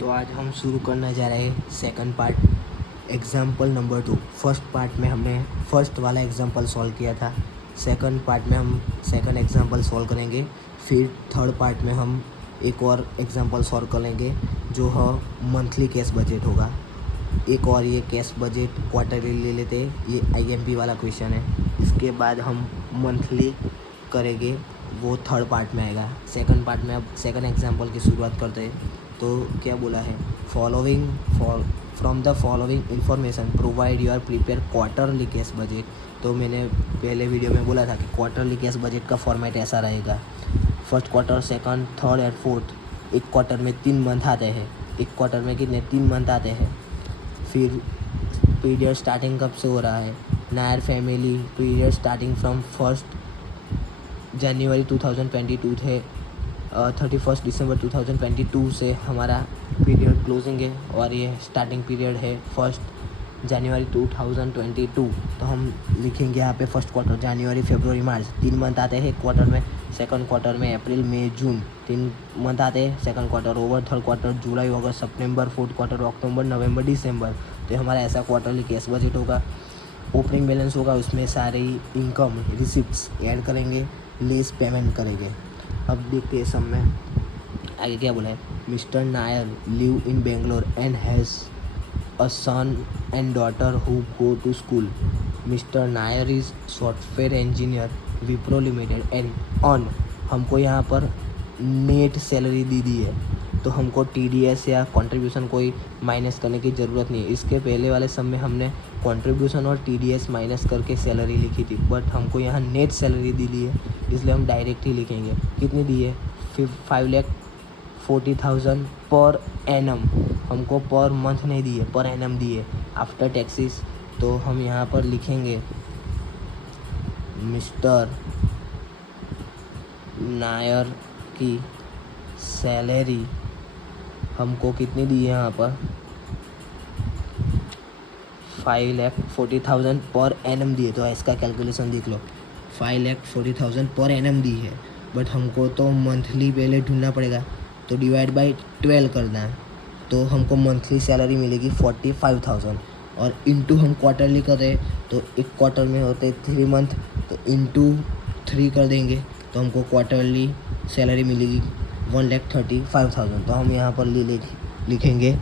तो आज हम शुरू करने जा रहे हैं second part, example number 2। First part में हमने फर्स्ट वाला एग्जाम्पल सॉल्व किया था। सेकंड पार्ट में हम सेकंड एग्जाम्पल सॉल्व करेंगे। फिर थर्ड पार्ट में हम एक और एग्जाम्पल सॉल्व करेंगे जो है मंथली कैश बजट होगा। एक और ये कैश बजट क्वार्टरली ले लेते हैं, ये आईएमपी वाला क्वेश्चन है। इसके बाद हम मंथली करेंगे, वो थर्ड पार्ट में आएगा। सेकंड पार्ट में अब सेकंड एग्जाम्पल की शुरुआत करते हैं। तो क्या बोला है, following from the following information provide your prepare quarterly cash budget. तो मैंने पहले वीडियो में बोला था कि क्वार्टरली कैश बजट का फॉर्मेट ऐसा रहेगा, first quarter, second, third and fourth. एक क्वार्टर में 3 मंथ आते हैं, एक क्वार्टर में कितने 3 मंथ आते हैं। फिर पीरियड स्टार्टिंग कब से हो रहा है, Nair family period starting from 1 January 2022 थे 31 दिसंबर 2022 से हमारा पीरियड क्लोजिंग है, और ये स्टार्टिंग पीरियड है 1 जनवरी 2022। तो हम लिखेंगे यहाँ पे फर्स्ट क्वार्टर जनवरी फरवरी मार्च 3 मंथ आते हैं क्वार्टर में। सेकंड क्वार्टर में अप्रैल मई जून 3 मंथ आते हैं second quarter over. Third quarter जुलाई अगस्त सितंबर, फोर्थ क्वार्टर अक्टूबर नवंबर दिसंबर। तो हमारा ऐसा क्वार्टरली कैश बजट होगा। ओपनिंग बैलेंस होगा, उसमें सारी इनकम रिसिप्ट्स ऐड करेंगे, लेस पेमेंट करेंगे। अब देखते हैं सब में आगे क्या बोला है। Mister Nair live in Bangalore and has a son and daughter who go to school. Mister Nair is software engineer Wipro limited and on. हमको यहाँ पर नेट सैलरी दी है, तो हमको टीडीएस या कंट्रीब्यूशन कोई माइनस करने की ज़रूरत नहीं है। इसके पहले वाले सब में हमने कंट्रीब्यूशन और टीडीएस माइनस करके सैलरी लिखी थी, बट हमको यहाँ नेट सैलरी दी है, इसलिए हम डायरेक्ट ही लिखेंगे। कितनी दी है, 5,40,000 पर एनम। हमको पर मंथ नहीं दी है, पर एनम दी है आफ्टर टैक्सेस। तो हम यहाँ पर लिखेंगे मिस्टर नायर की सैलरी हमको कितनी दी है, यहाँ पर 5,40,000 पर एनम दी है। तो इसका कैलकुलेशन देख लो, 5,40,000 पर एनम दी है, बट हमको तो मंथली पहले ढूंढना पड़ेगा, तो डिवाइड बाई 12 करना है। तो हमको मंथली सैलरी मिलेगी 45,000, और इंटू हम क्वार्टरली कर रहे हैं, तो एक क्वार्टर में होते 3 मंथ, तो इंटू 3 कर देंगे, तो हमको क्वार्टरली सैलरी मिलेगी 1,35,000। तो हम यहाँ पर लिखेंगे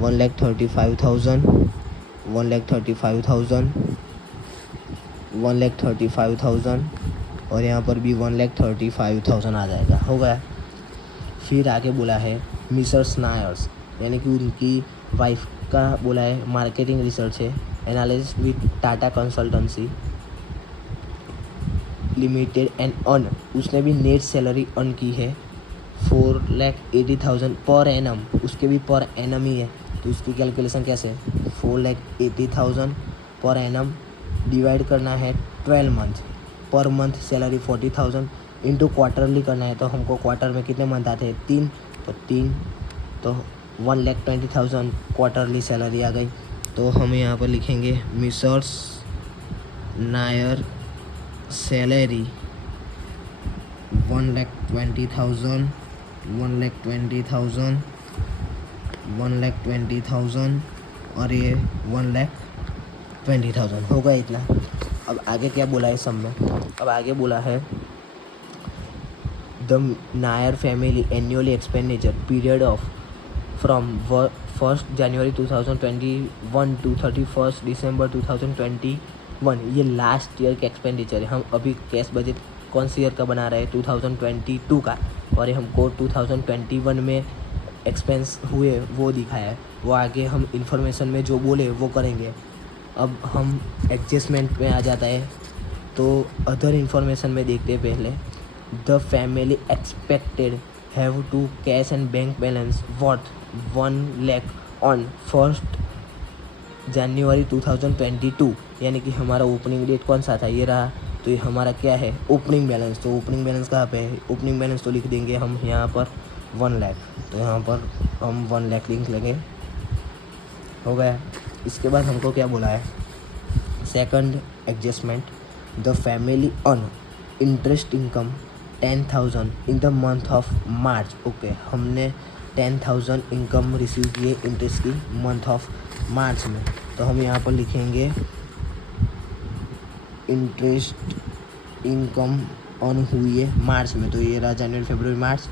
1,35,000, 1,35,000, 1,35,000, और यहाँ पर भी 1,35,000 आ जाएगा, हो गया। फिर आगे बोला है मिसेस नायर्स, यानी कि उनकी वाइफ का बोला है मार्केटिंग रिसर्च है, analysis with Tata consultancy limited and earn. उसने भी नेट सैलरी अर्न की है 4,80,000 पर एनम, उसके भी पर एनम ही है। तो उसकी कैलकुलेशन कैसे, 4,80,000 पर एनम डिवाइड करना है 12 month, per month salary 40,000 into quarterly करना है। तो हमको क्वार्टर में कितने मंथ आते हैं, 3, तो 3, तो 1,20,000 क्वार्टरली सैलरी आ गई। तो हम यहाँ पर लिखेंगे मिसेस नायर सैलरी 1,20,000, 1,20,000, 1,20,000, और ये 1,20,000 होगा इतना। अब आगे क्या बोला है सब में, अब आगे बोला है the Nair family annually expenditure period of from 1 January 2021 to 31 December 2021। ये लास्ट ईयर का एक्सपेंडिचर है। हम अभी कैश बजट कौन सी ईयर का बना रहे हैं, 2022 का, और ये हमको 2021 में एक्सपेंस हुए वो दिखाया है। वो आगे हम इंफॉर्मेशन में जो बोले वो करेंगे। अब हम एडजस्टमेंट में आ जाता है, तो अदर इन्फॉर्मेशन में देखते हैं पहले। The family expected have to cash and bank balance worth 1 lakh on 1 January 2022, यानी कि हमारा ओपनिंग डेट कौन सा था, ये रहा। तो ये हमारा क्या है, ओपनिंग बैलेंस। तो ओपनिंग बैलेंस कहाँ पे है, ओपनिंग बैलेंस तो लिख देंगे हम यहाँ पर 1 लाख। तो यहाँ पर हम 1 लाख लिख लेंगे, हो गया। इसके बाद हमको क्या बोला है, second adjustment, the family on interest income 10,000 in the month of March. Okay, हमने 10,000 इनकम रिसीव किए इंटरेस्ट की मंथ ऑफ मार्च में। तो हम यहाँ पर लिखेंगे इंटरेस्ट इनकम अर्न हुई है मार्च में। तो ये रहा जनवरी फरवरी मार्च,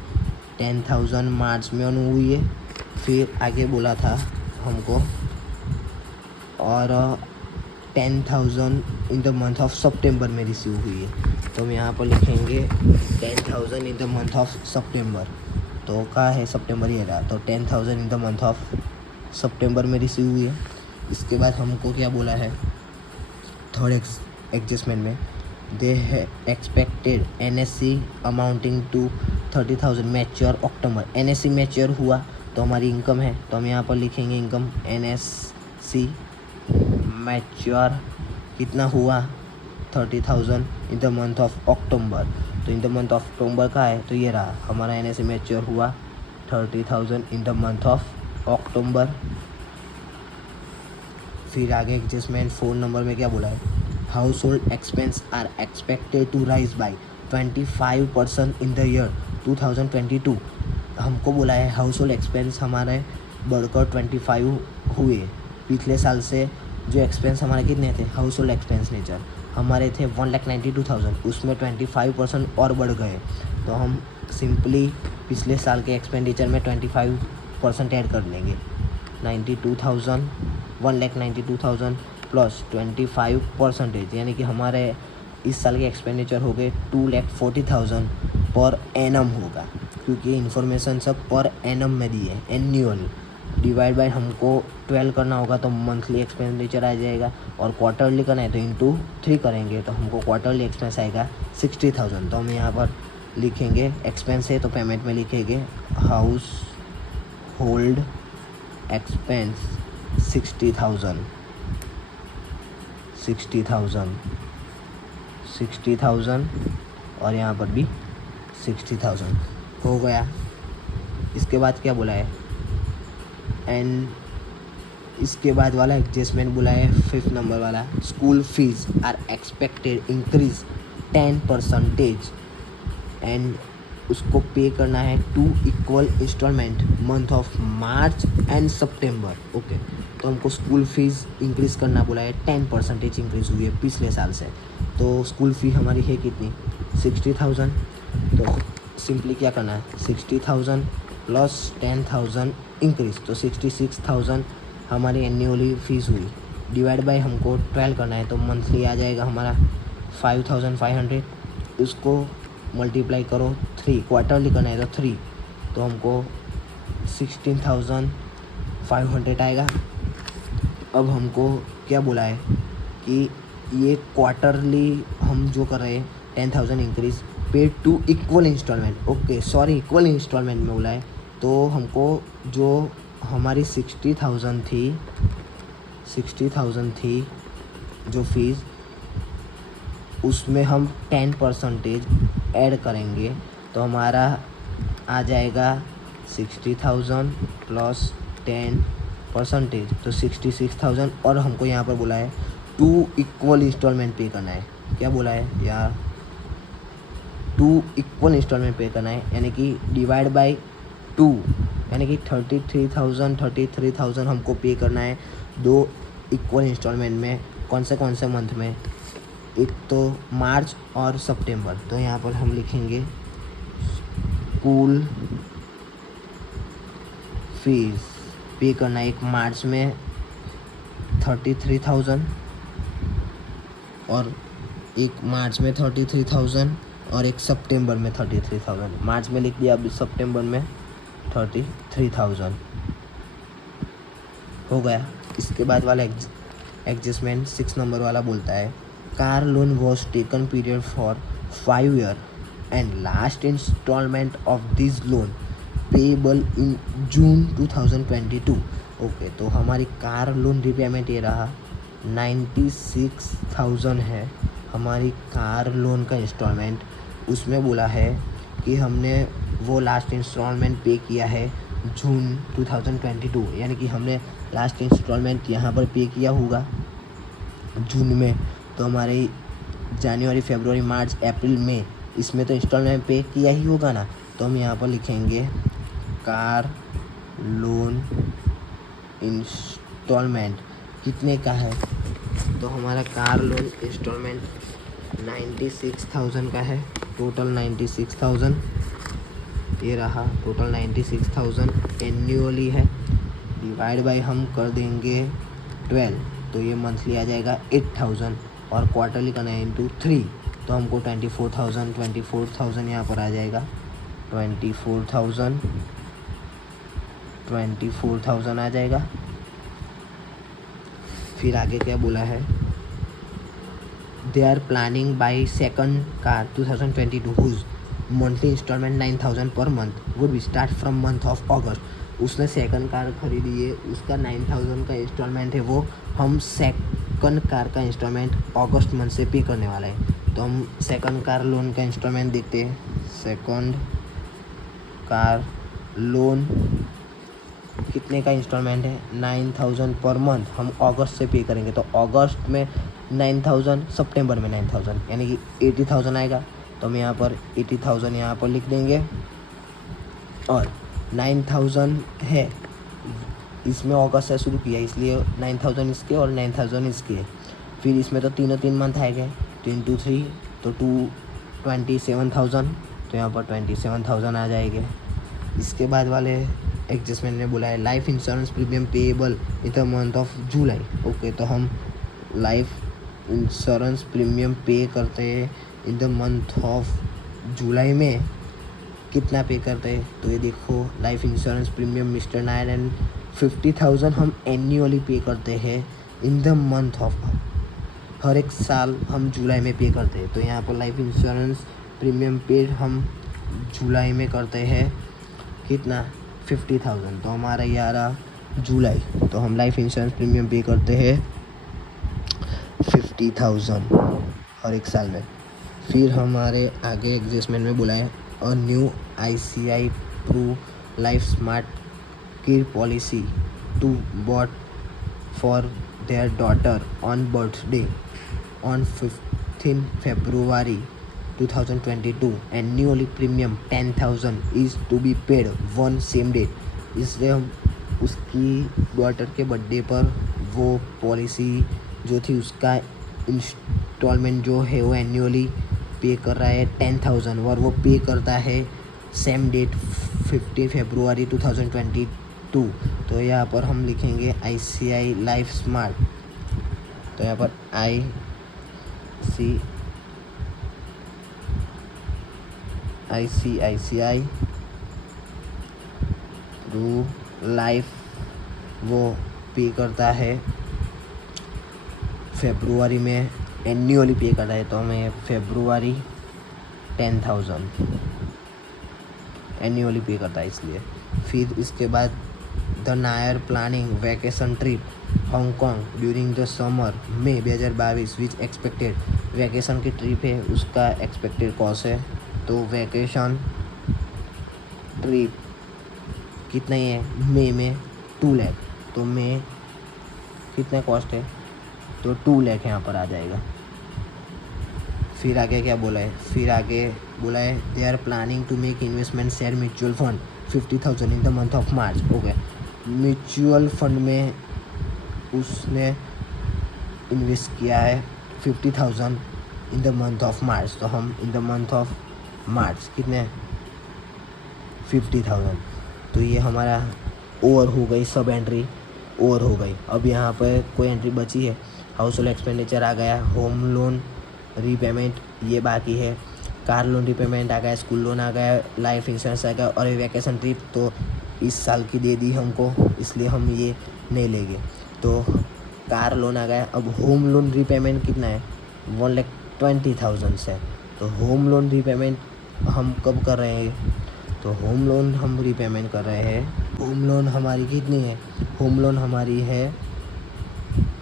10,000 मार्च में अर्न हुई है। फिर आगे बोला था हमको और 10,000 इन द मंथ ऑफ सितंबर में रिसीव हुई है। तो हम यहाँ पर लिखेंगे 10,000 इन द मंथ ऑफ सितंबर। तो क्या है सितंबर ये रहा, तो 10,000 इन द मंथ ऑफ सितंबर में रिसीव हुई है। इसके बाद हमको क्या बोला है थर्ड एडजस्टमेंट में, दे है expected NSC amounting to 30,000 mature October. NSC mature हुआ तो हमारी इनकम है, तो हम यहाँ पर लिखेंगे इनकम NSC मैच्योर कितना हुआ 30,000 in the month of October. तो in the month of October का है, तो ये रहा हमारा NSC मैच्योर हुआ 30,000 in the month of October. फिर आगे एडजस्टमेंट 4 नंबर में क्या बोला है, household expense are expected to rise by 25% in the year 2022। हमको बोला है हाउस होल्ड एक्सपेंस हमारे बढ़कर 25 हुए। पिछले साल से जो एक्सपेंस हमारे कितने थे, हाउस होल्ड एक्सपेंस नेचर हमारे थे 1,92,000, उसमें 25% और बढ़ गए। तो हम सिंपली पिछले साल के एक्सपेंडिचर में 25% ऐड कर लेंगे। 92,000 1,92,000 प्लस 25%, यानी कि हमारे इस साल के एक्सपेंडिचर हो गए 2,40,000 पर एनम होगा, क्योंकि इन्फॉर्मेशन सब पर एनम में दी है। एन्यूअल डिवाइड बाय हमको 12 करना होगा तो मंथली एक्सपेंडिचर आ जाएगा, और क्वार्टरली करना है तो इंटू 3 करेंगे तो हमको क्वार्टरली एक्सपेंस आएगा 60,000। तो हम यहाँ पर लिखेंगे एक्सपेंस है तो पेमेंट में लिखेंगे हाउस होल्ड एक्सपेंस 60,000 और यहाँ पर भी 60,000 हो गया। इसके बाद क्या बोला है, एंड इसके बाद वाला एडजस्टमेंट बोला है 5th नंबर वाला, school fees are expected increase 10% and उसको पे करना है 2 equal installment month of March and September. Okay, तो हमको स्कूल फीस इंक्रीज़ करना बोला है, 10% इंक्रीज़ हुई है पिछले साल से। तो स्कूल फ़ी हमारी है कितनी 60,000। तो सिंपली क्या करना है 60,000 प्लस 10,000 इंक्रीज़, तो 66,000 हमारी एनुअली फ़ीस हुई। डिवाइड बाय हमको 12 करना है तो मंथली आ जाएगा हमारा 5,500। उसको मल्टीप्लाई करो 3, क्वार्टरली करना है तो 3, तो हमको 16,500 आएगा। अब हमको क्या बोला है कि ये क्वार्टरली हम जो कर रहे हैं 10,000 increase paid to equal installment. Okay sorry, equal installment में बोला है। तो हमको जो हमारी 60,000 थी जो फीस, उसमें हम 10% ऐड करेंगे तो हमारा आ जाएगा 60,000 प्लस 10%, तो 66,000। और हमको यहाँ पर बोला है 2 इक्वल इंस्टॉलमेंट पे करना है। क्या बोला है यार, 2 इक्वल इंस्टॉलमेंट पे करना है, यानी कि डिवाइड बाय 2, यानी कि 33,000 हमको पे करना है 2 इक्वल इंस्टॉलमेंट में। कौन से मंथ में, एक तो मार्च और सितंबर। तो यहाँ पर हम लिखेंगे स्कूल फीस पे करना है, एक मार्च में 33,000 और एक मार्च में 33,000 और एक सितंबर में 33,000। मार्च में लिख दिया, अभी सितंबर में 33,000 हो गया। इसके बाद वाला एडजस्टमेंट 6 नंबर वाला बोलता है car loan was taken period for 5 year and last installment of this loan payable in June 2022। Okay, तो हमारी कार लोन रिपेमेंट ये रहा 96,000 है हमारी कार लोन का इंस्टॉलमेंट। उसमें बोला है कि हमने वो लास्ट इंस्टॉलमेंट पे किया है जून 2022, यानी कि हमने लास्ट इंस्टॉलमेंट यहाँ पर पे किया होगा जून में। तो हमारे जनवरी फरवरी मार्च अप्रैल मई, इसमें तो इंस्टॉलमेंट पे किया ही होगा ना। तो हम यहाँ पर लिखेंगे कार लोन इंस्टॉलमेंट कितने का है, तो हमारा कार लोन इंस्टॉलमेंट 96,000 का है, टोटल 96,000, ये रहा टोटल 96,000 एन्युअली है, डिवाइड बाय हम कर देंगे 12, तो ये मंथली आ जाएगा 8,000 और क्वार्टरली करना है इंटू 3, तो हमको 24,000 यहाँ पर आ जाएगा, 24,000 आ जाएगा। फिर आगे क्या बोला है, they are planning by second car 2022 whose monthly installment 9,000 per month would be start from month of August. उसने सेकंड कार खरीदी है, उसका 9,000 का इंस्टॉलमेंट है, वो हम सेकंड कार का इंस्टॉलमेंट अगस्त मंथ से पे करने वाला है। तो हम सेकंड कार लोन का इंस्टॉलमेंट देखते हैं। सेकंड कार लोन कितने का इंस्टॉलमेंट है, 9,000 पर मंथ, हम अगस्त से पे करेंगे, तो अगस्त में 9,000, सितंबर में 9,000, यानी कि 80,000 आएगा। तो हम यहाँ पर 80,000 यहाँ पर लिख देंगे और 9,000 है, इसमें अगस्त से शुरू किया इसलिए 9,000 इसके और 9,000 इसके। फिर इसमें तो तीन मंथ आएंगे, तो इंटू 3 तो 27,000, तो यहाँ पर 27,000 आ जाएंगे। इसके बाद वाले एडजस्टमेंट में बोला है life insurance premium payable in the month of July. Okay, तो हम लाइफ इंश्योरेंस प्रीमियम पे करते हैं इन द मंथ ऑफ जुलाई में, कितना पे करते हैं, तो ये देखो life insurance premium mister Narayan 50,000 हम एन्युअली पे करते हैं इन द मंथ ऑफ, हर एक साल हम जुलाई में पे करते हैं। तो यहाँ पर लाइफ इंश्योरेंस प्रीमियम पे हम जुलाई में करते हैं कितना, 50,000, तो हमारा ये आ रहा जुलाई, तो हम लाइफ इंश्योरेंस प्रीमियम पे करते हैं 50,000 हर एक साल में। फिर हमारे आगे एडजस्टमेंट में बोला है a new ICI Pru life smart kid policy to bought for their daughter on birthday on 15 February 2022, annually premium 10,000 is to be paid on same date. इसलिए हम उसकी डॉटर के बर्थडे पर वो पॉलिसी जो थी उसका इंस्टॉलमेंट जो है वो एन्युअली पे कर रहा है 10,000 और वो पे करता है सेम डेट 15 February 2022। तो यहाँ पर हम लिखेंगे ICI लाइफ स्मार्ट, तो यहाँ पर ICICI प्रू लाइफ वो पे करता है फेब्रुआरी में, एन्युअली पे करता है, तो हमें February 10,000 एन्युअली पे करता है इसलिए। फिर इसके बाद the Nair planning vacation trip Hong Kong during the summer में 2022 विच एक्सपेक्टेड, वैकेशन की ट्रिप है उसका एक्सपेक्टेड कॉस्ट है, तो वैकेशन ट्रिप कितना ही है, मई में 2 लाख, तो मई कितना कॉस्ट है, तो 2 लाख यहाँ पर आ जाएगा। फिर आगे क्या बोला है, फिर आगे बोला है they are planning to make investment share mutual fund 50,000 in the month of March. Okay, mutual fund में उसने इन्वेस्ट किया है 50,000 in the month of March, तो हम in the month of March कितने 50,000, तो ये हमारा ओवर हो गई, सब एंट्री ओवर हो गई। अब यहाँ पर कोई एंट्री बची है, हाउस होल्ड एक्सपेंडिचर आ गया, होम लोन रीपेमेंट ये बाकी है, कार लोन रीपेमेंट आ गया, स्कूल लोन आ गया, लाइफ इंश्योरेंस आ गया और वैकेशन ट्रिप तो इस साल की दे दी हमको, इसलिए हम ये नहीं लेंगे। तो कार लोन आ गया। अब होम लोन रीपेमेंट कितना है, 1,20,000 से, तो होम लोन रीपेमेंट हम कब कर रहे हैं, तो होम लोन हम रीपेमेंट कर रहे हैं, होम लोन हमारी कितनी है, होम लोन हमारी है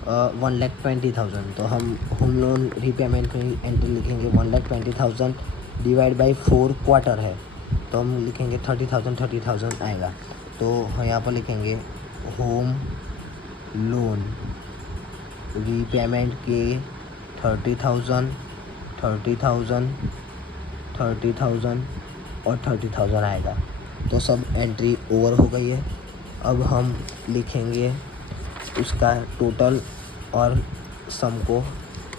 1,20,000, तो हम होम लोन रीपेमेंट की एंट्री लिखेंगे 1,20,000 डिवाइड बाई 4 क्वार्टर है, तो हम लिखेंगे 30,000 आएगा। तो हम यहाँ पर लिखेंगे होम लोन रीपेमेंट के 30,000 और 30,000 आएगा। तो सब एंट्री ओवर हो गई है। अब हम लिखेंगे उसका टोटल और सम को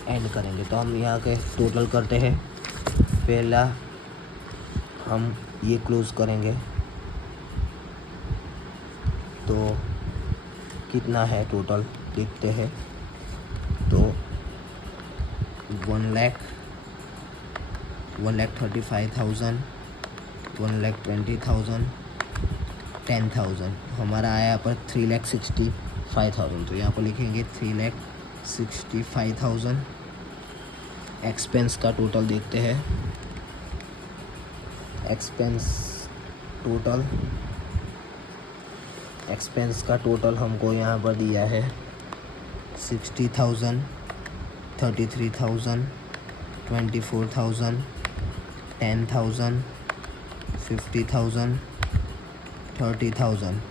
एंड करेंगे। तो हम यहाँ के टोटल करते हैं। पहला हम ये क्लोज करेंगे तो कितना है टोटल देखते हैं। तो 1,35,000, 1,20,000, 10,000, हमारा आया यहाँ पर 3,65,000। तो यहाँ पर लिखेंगे 3,65,000। एक्सपेंस का टोटल देखते हैं। एक्सपेंस का टोटल हमको यहाँ पर दिया है 60,000, 33,000, 24,000, 10,000, 50,000, 30,000,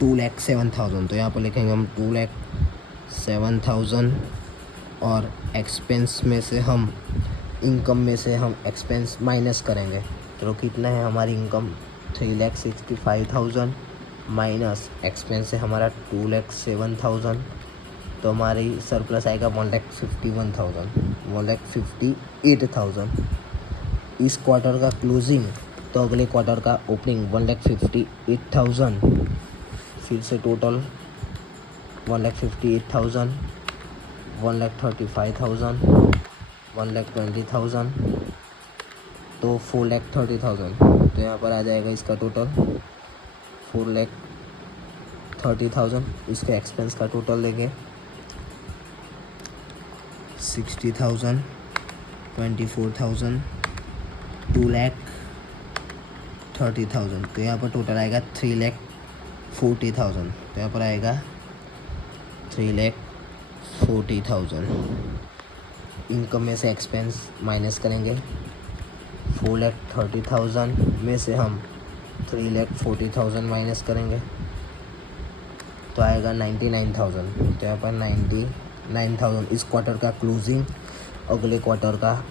2,07,000। तो यहाँ पर लिखेंगे हम 2,07,000 और एक्सपेंस में से हम इनकम में से हम एक्सपेंस माइनस करेंगे। तो कितना है हमारी इनकम 3,65,000 माइनस एक्सपेंस है हमारा 2,07,000। तो हमारी सरप्लस आएगा 1,58,000। इस क्वार्टर का क्लोजिंग तो अगले क्वार्टर का ओपनिंग 1,58,000। फिर से टोटल 1,58,000, 1,35,000, 1,20,000, तो 4,30,000। तो यहाँ पर आ जाएगा इसका टोटल 4,30,000। इसके एक्सपेंस का टोटल लेंगे 60,000, 24,000, 2,30,000। तो यहाँ पर टोटल आएगा 3,40,000। तो यहाँ पर आएगा 3,40,000। इनकम में से एक्सपेंस माइनस करेंगे। 4,30,000 में से हम 3,40,000 माइनस करेंगे तो आएगा 99,000। तो यहाँ पर 99,000 इस क्वार्टर का क्लोजिंग, अगले क्वार्टर का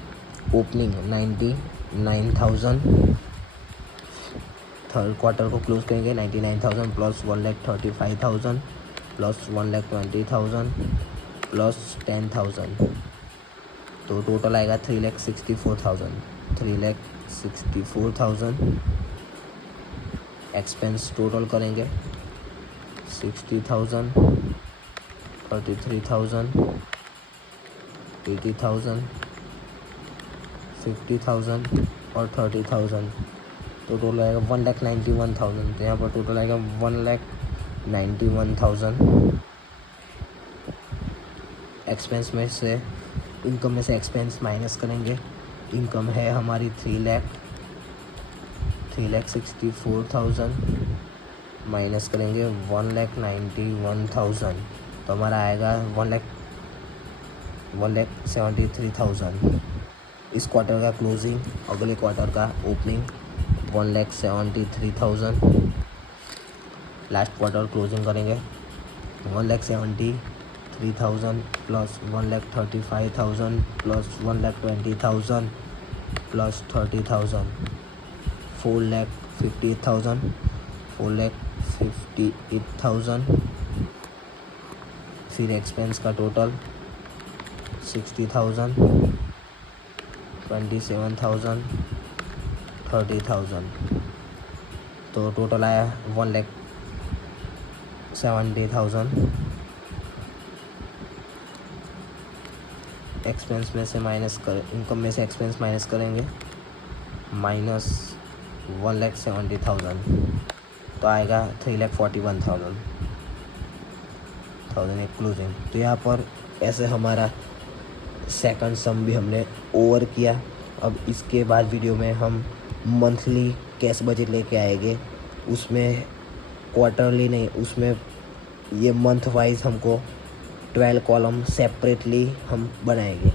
ओपनिंग 99,000। थर्ड क्वार्टर को क्लोज करेंगे 99,000 प्लस 1,35,000 प्लस 1,20,000 प्लस 10,000। तो टोटल आएगा 3,64,000। एक्सपेंस टोटल करेंगे 60,000, 33,000, 80,000, 50,000 और 30,000। तो टोटल आएगा 1,91,000। तो यहाँ पर टोटल आएगा 1,91,000। एक्सपेंस में से इनकम में से एक्सपेंस माइनस करेंगे। इनकम है हमारी 3,64,000 माइनस करेंगे 1,91,000। तो हमारा आएगा 1,73,000। इस क्वार्टर का क्लोजिंग, अगले क्वार्टर का ओपनिंग 1,73,000। लास्ट क्वार्टर क्लोजिंग करेंगे 1,73,000 प्लस 1,35,000 प्लस 1,20,000 प्लस 30,000, 4,58,000। फिर एक्सपेंस का टोटल 60,000, 27,000, 30,000। तो टोटल आया 1,70,000। एक्सपेंस में से माइनस कर इनकम में से एक्सपेंस माइनस करेंगे माइनस 1,70,000। तो आएगा 3,41,000 एक क्लोजिंग। तो यहाँ पर ऐसे हमारा सेकंड सम भी हमने ओवर किया। अब इसके बाद वीडियो में हम मंथली कैश बजट लेके आएंगे। उसमें क्वार्टरली नहीं, उसमें ये मंथ वाइज हमको 12 कॉलम सेपरेटली हम बनाएंगे।